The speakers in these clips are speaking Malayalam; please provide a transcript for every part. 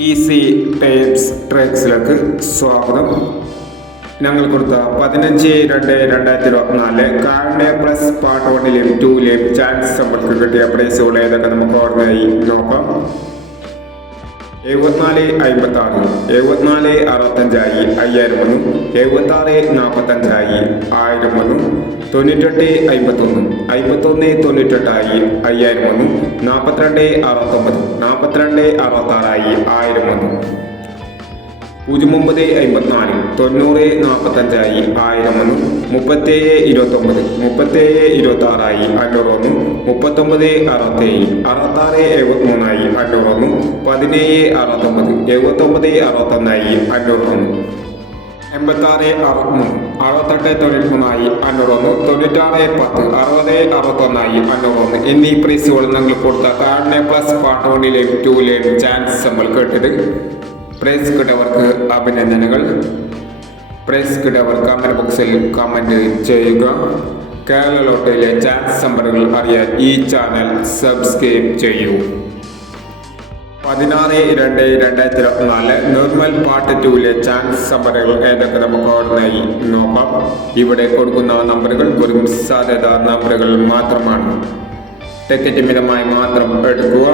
ഈസി ടൈപ്സ് ട്രിക്സിലേക്ക് സ്വാഗതം. ഞങ്ങൾ കൊടുത്ത 15/2/2024 കാർഡ് പ്ലസ് പാർട്ട് 1-ലെയും 2-ലെയും ചാൻസ് നമ്മൾക്ക് കിട്ടിയ പ്രൈസുകൾ ഏതൊക്കെ നമുക്ക് ഓർമ്മയായി നോക്കാം. 74-56, 74-65 5000 വന്നു, 76-45 1000 വന്നു, 98-51, 51-98 5000 വന്നു, 42-69, 42-66 1000 വന്നു, 09-54, 90-45 1000 വന്നു, 37-29, 37-26 500 വന്നു, 39-67, 66-73 500 വന്നു, 17-69, 79-61 500 വന്നു, 86-63, 68-93 500 വന്നു, 96-10, 60-61 500 വന്നു എന്നീ പ്രൈസുകൾ ഞങ്ങൾ കൊടുത്ത കാർഡ് പ്ലസ് പാർട്ട് 1-ലെയും 2-ലെയും ചാൻസ് നമ്മൾ കേട്ടത്. പ്രൈസ് കിട്ടവർക്ക് അഭിനന്ദനങ്ങൾ. പ്രൈസ് കിട്ടവർ കമന്റ് ബോക്സിൽ കമന്റ് ചെയ്യുക. കേരള ലോട്ടറിയിലെ ചാൻസ് നമ്പറുകൾ അറിയാൻ ഈ ചാനൽ സബ്സ്ക്രൈബ് ചെയ്യൂ. 16-2-2024 നോർമൽ പാർട്ട് 2-ലെ ചാൻസ് നമ്പറുകൾ ഏതൊക്കെ നമുക്ക് ഓർമ്മയായി നോക്കാം. ഇവിടെ കൊടുക്കുന്ന നമ്പറുകൾ വെറും സാധ്യത നമ്പറുകൾ മാത്രമാണ്. ടിക്കറ്റ് മിതമായി മാത്രം എടുക്കുക.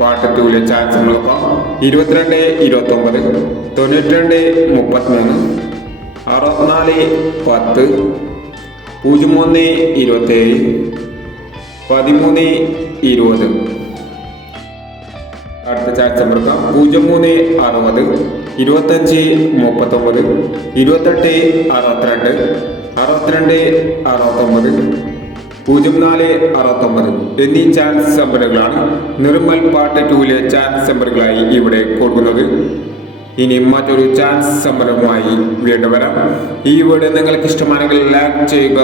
പാർട്ട് 2-ലെ ചാൻസ് നോക്കാം. 22-29, 92-33, 64-10, 01-27, 13-20. അടുത്ത ചാൻസ് നോക്കാം. 03-60, 25-39, 28-62, 62-69, 04-69 എന്നീ ചാൻസ് നമ്പറുകളാണ് നിർമ്മൽ പാർട്ട് 2-ലെ ചാൻസ് നമ്പറുകളായി ഇവിടെ കൊടുക്കുന്നത്. ഇനി മറ്റൊരു ചാൻസ് നമ്പറുമായി വീണ്ടും വരാം. ഈ വീഡിയോ നിങ്ങൾക്ക് ഇഷ്ടമാണെങ്കിൽ ലൈക്ക് ചെയ്യുക,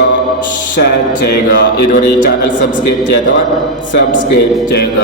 ഷെയർ ചെയ്യുക. ഇതുവരെ ഈ ചാനൽ സബ്സ്ക്രൈബ് ചെയ്യാത്തവർ സബ്സ്ക്രൈബ് ചെയ്യുക.